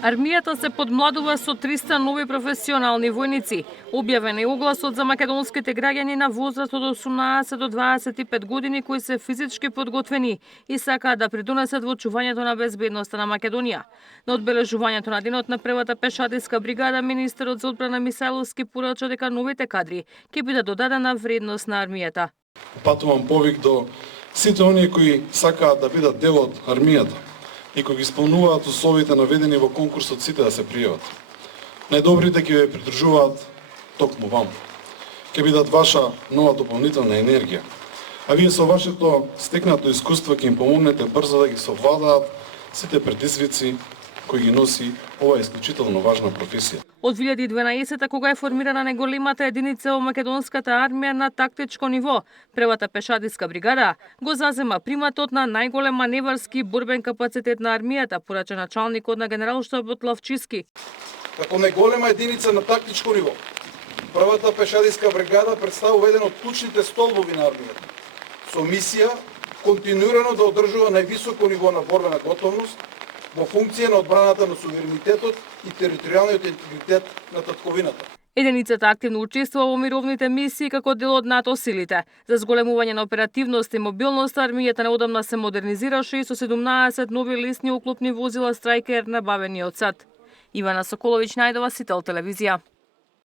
Армијата се подмладува со 300 нови професионални војници. Објавен е огласот за македонските граѓани на возраст од 18 до 25 години кои се физички подготвени и сакаат да придонесат во чувањето на безбедноста на Македонија. На одбележувањето на денот на првата пешадиска бригада, министерот за одбрана Мисајловски порача дека новите кадри ќе бидат додадена вредност на армијата. Патувам повик до сите оние кои сакаат да бидат дел од армијата и кои ги исполнуваат условите наведени во конкурсот, сите да се пријават. Најдобрите ќе ве придружуваат токму вам. Ќе бидат ваша нова дополнителна енергија. А вие со вашето стекнато искуство ќе им помогнете брзо да ги совладаат сите предизвици кои ги носи оваа исклучително важна професија. Од 2012 кога е формирана најголемата единица во македонската армија на тактичко ниво, првата пешадиска бригада го зазема приматот на најголем маневарски борбен капацитет на армијата, порача началникот на генералштабот Лавчиски. Како најголема единица на тактичко ниво, првата пешадиска бригада представува еден од клучните столбови на армијата, со мисија континуирано да одржува највисоко ниво на борбена готовност во функција на одбраната на суверенитетот и територијалниот интегритет на татковината. Единицата активно учествува во мировните мисии како дел од НАТО силите. За зголемување на оперативност и мобилност, армијата неодамна се модернизираше и со 17 нови лесни оклопни возила Страјкер набавени од САД. Ивана Соколовиќ, Најдова, Сител телевизија.